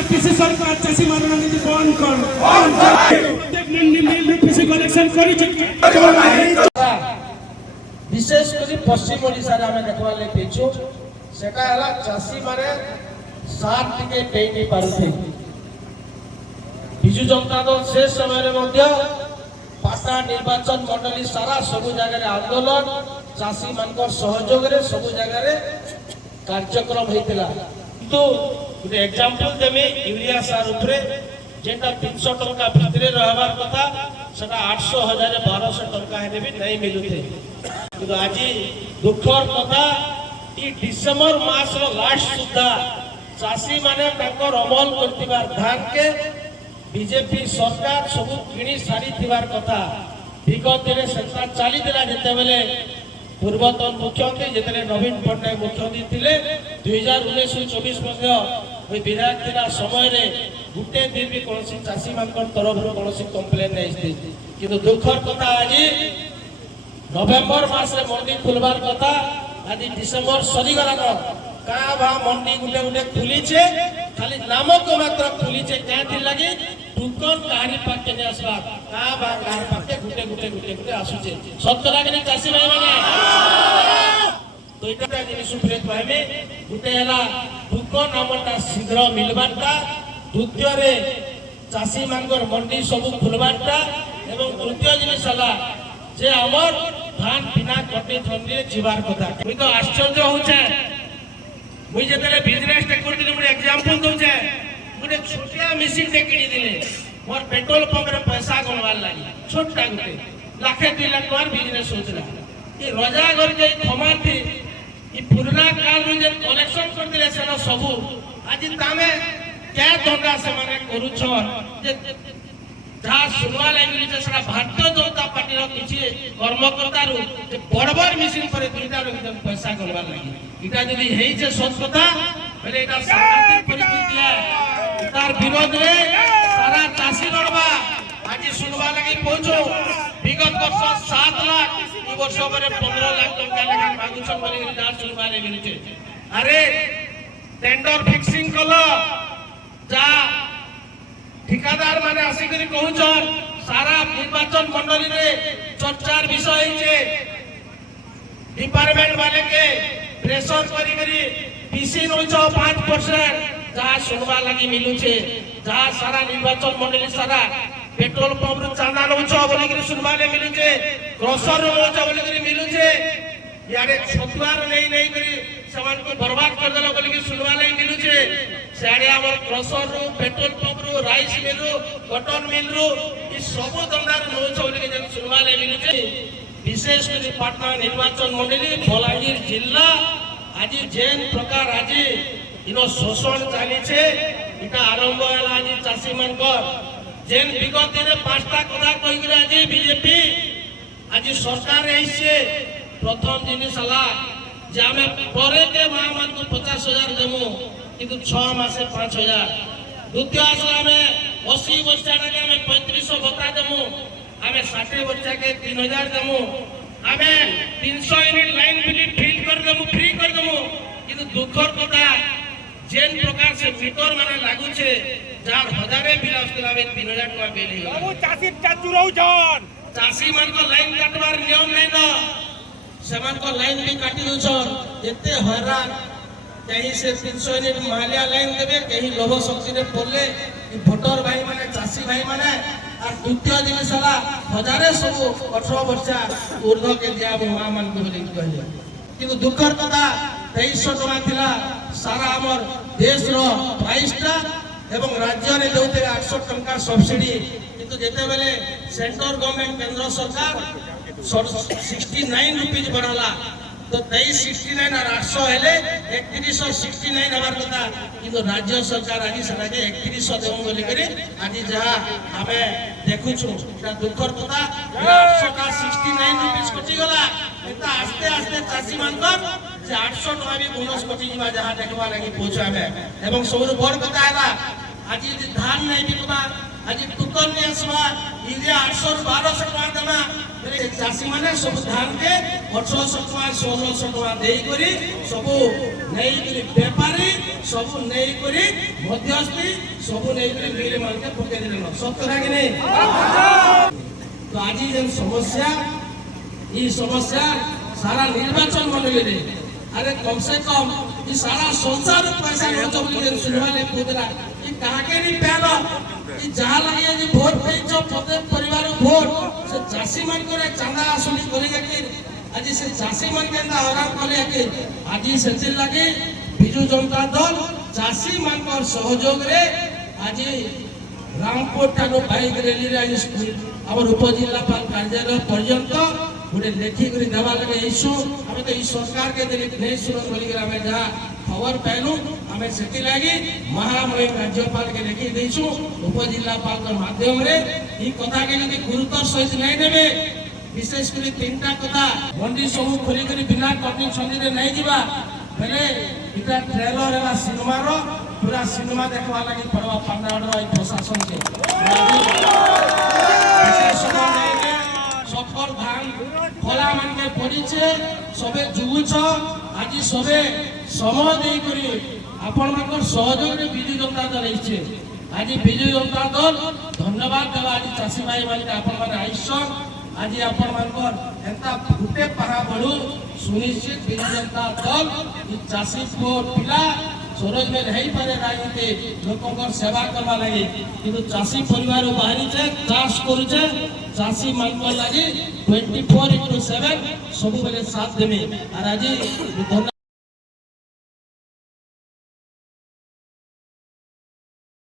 सरकार कृषि सरकार चाषी मारण नीति बंद कर प्रत्येक मंडी मिल कृषि कलेक्शन करी विशेषकर पश्चिम ओडिशा रे हमें देखवा ले पेचो सेटा हला चाषी माने साथ टिके देई नहीं पारुथे बिजु जनता दल से समय रे मध्य पाटा निर्वाचन मंडली सारा सब जगह आंदोलन चाषी मानकर सहयोग रे सब जगह रे कार्यक्रम हेतिला तो गुटे एग्जांपल देमे यूरिया सार उपरे जेटा 300 टका भितरे रहबार कथा सेटा 800 1000 1200 टका हेले भी नहीं मिलुथे किंतु आज दुखर कथा ई डिसेंबर मास रो लास्ट सुद्धा चाषी माने ताकर अमल करतिबार धान के बीजेपी सरकार सब किणी सारी थिबार कथा विगत रे सेटा चाली दिला जेते बेले पूर्वतन मुख्यमंत्री जेते नवीन पटनायक मुख्यमंत्री थिले 2019-24 मध्य ओई विधायक थिला समय रे गुटे दिन भी कोनसी चाषी मानकर तरफ रो कोनसी कंप्लेन नै आइते किंतु दुखर कथा आज नवेम्बर मास रे मंडी खुलबार कथा आज डिसेंबर सरी गला न का भा मंडी गुटे गुटे खुली छे खाली नाम को मात्र खुली छे क्या थी लगी टुकन कहानी पाके ने आसबा का भा कार पाके गुटे गुटे गुटे गुटे आसु छे सत्तरा के चाषी भाई माने तो इटा जिनिस उपरे कहबे गुटे हला टुकन नामटा शीघ्र मिलबाटा द्वितीय रे चाषी मानकर मंडी सब खुलबाटा एवं तृतीय जिनिस हला जे हमर धान बिना कटे थंडी जीवार कथा मुई तो आश्चर्य होछे मुई जेतले बिजनेस टे करदिले मुई एग्जांपल दोछे मुई छोटिया मशीन टे किनी दिले मोर पेट्रोल पंप रे पैसा गणवार लागि छोटा गुटे लाखे 2 लाख टका बिजनेस होतला ई रजा घर जे खमाती ई पुराना काल रे जे कलेक्शन कर दिले सेना सब आज तामे क्या धंदा से माने करूछ जे जहाँ सुनवा लगी सेटा भारतीय जनता पार्टी रो किछि कर्मकर्ता रु जे बड़बड़ मिशन पर दुईटा रो पैसा गणवार लागि इटा जदी हेई जे सत कथा बेले इटा सामाजिक परिस्थिति है तार विरोध रे सारा चाषी गणवा आज सुनवा लगी पहुंचो विगत वर्ष 7 लाख ई वर्ष पर 15 लाख टका लेखा मागुछ बोली रिजार्ट सुनवा ले मिलते अरे टेंडर फिक्सिंग कलो जा ठिकादार माने आसी करी कहउछन सारा निर्वाचन मंडली रे चर्चार विषय हिचे डिपार्टमेंट वाले के प्रेशर करी करी पीसी नोचो 5% जहाँ सुनवा लगी मिलुछे जहाँ सारा निर्वाचन मंडली सारा पेट्रोल पंप रे चांदा नोचो बोली करी सुनवा ले मिलुछे क्रॉसर नोचो बोली करी मिलुछे यारे छतुआर नहीं करी समान को बर्बाद कर देलो बोली करी सुनवा ले मिलुछे साडे हमर क्रॉसर रो पेट्रोल पंप रो राइस मिल रो कॉटन मिल रो ई सब दंडार नोचो बोली करी सुनवा ले मिलुछे विशेष करी पाटना निर्वाचन मंडली बलांगीर जिल्ला आज जेन प्रकार आज इनो शोषण चाली छे इटा आरंभ होला आज चाषी मानकर जेन विगत रे पांचटा कथा कहि गरे आज बीजेपी आज सरकार आइसे प्रथम जिनिस हला जे हमें परे के मां मान को 50,000 देमु किंतु 6 मासे 5,000 द्वितीय आसला में 80 वर्षा के हमें 3500 भत्ता देमु हमें 60 वर्षा के 3000 देमु हमें 300 यूनिट लाइन बिल फिल कर देमु फ्री कर देमु किंतु दुखर कथा जेन प्रकार से मीटर माने लागू छे जार हजारे बिल आस्तेला में 3000 टका बिल हे बाबू चासी चाचू रहू जन चासी मान को लाइन काटवार नियम नै न समान को लाइन भी काटी दो छन एते हैरान कहीं से 300 यूनिट मालिया लाइन देबे कहीं लोभ शक्ति रे बोलले भोटर भाई माने चासी भाई माने और द्वितीय दिन साला हजारे सब 18 वर्षा ऊर्ध्व के दिया मां मान को बोली कहले किंतु दुखर कथा 2300 टका थिला सारा हमर देश रो प्राइस टा एवं राज्य रे देउते 800 टका सब्सिडी किंतु जेते बेले सेंट्रल गवर्नमेंट केंद्र सरकार 69 रुपीज बढ़ला तो 2369 और 800 हेले 3169 हमार कथा किंतु राज्य सरकार आज सदा के 3100 देउ बोली करी आज जहां हमें देखु छु एटा दुखर कथा 800 का 69 रुपीज कटि गला एता आस्ते आस्ते चासी मानकर जे 800 टका भी बोनस कटि जीवा जहां देखबा लागि पहुंचा हमें एवं सबरु बड़ कथा हैला आज धान नहीं बिकबा आज टुकन ने आसबा इजे 800 1200 टका देबा चाषी माने सब धान के 1800 टका 1600 टका देई करी सब नहीं करी व्यापारी ସବୁ ନେଇକରି ମଧ୍ୟସ୍ଥି ସବୁ ନେଇକରି ମିଲ୍ ମାନକେ ପକେଇ ଦେଲେନ ସତ କି ନାହିଁ তো আজি যে সমস্যা এই সমস্যা সারা নির্বাচন মন্ডলীরে আরে কমসে কম এই সারা সংসার পয়সা খরচ বলি শুনবালে পুদরা এই কাহাকে নি পেল এই যাহা লাগে যে ভোট পেইছ প্রত্যেক পরিবার ভোট সে চাষী মান করে চাঁদা আসলি করে কি আজি সে চাষী মান কেন্দা হরান করে কি আজি সেতির লাগে বিজু জনতা দল চাষী মানকর সহযোগরে আজি রামপুর ঠানো বাইক রেলি আজি আমার উপজেলাপাল কার্যালয় পর্যন্ত গোটে লেখিকি দেওয়া লাগে ইস্যু আমি তো এই সরকারকে দেলি নেই শুনো বলি আমি যাহা খবর পাইলু আমি সেটিলাগি মহামহিম রাজ্যপালকে লেখি ଦେଇଛୁ উপজেলাপালଙ୍କ মাধ্যমে এই কথাকে যদি গুরুত্ব সহিত নাই নেবে বিশেষ করে তিনটা কথা মন্ডি ସବୁ ଖୋଲିକରି ବିନା କଣ୍ଡିସନରେ নাই ଯିବା ବେଲେ এটা ট্রেলর এলা সিনেমার পুরা সিনেমা দেখবা লাগি পড়বা পান্ডাড় এই প্রশাসনকে সফল ধান খোলা মানকে পড়িছে সবে যুগুছ আজি সবে সময় দেই করি আপনার সহযোগে বিজু জনতা দল এসছে আজি বিজু জনতা দল ধন্যবাদ দেওয়া আজি চাষী ভাই মানে আপনার আইসন আজি আপনার এন্তা ফুটে পাহা বড়ু সুনিশ্চিত বিজু জনতা দল এই চাষী পিলা সরোজ মেল ହେଇପାରେ ରାଜନୀତି ଲୋକଙ୍କର ସେବା କରିବା ଲାଗି କିନ୍ତୁ ଚାଷୀ ପରିବାର ବାହାରିଛେ ଚାଷ କରୁଛେ ଚାଷୀ ମାନଙ୍କର ଲାଗି 24/7 ସବୁବେଳେ ସାଥ ଦେମି আর আজি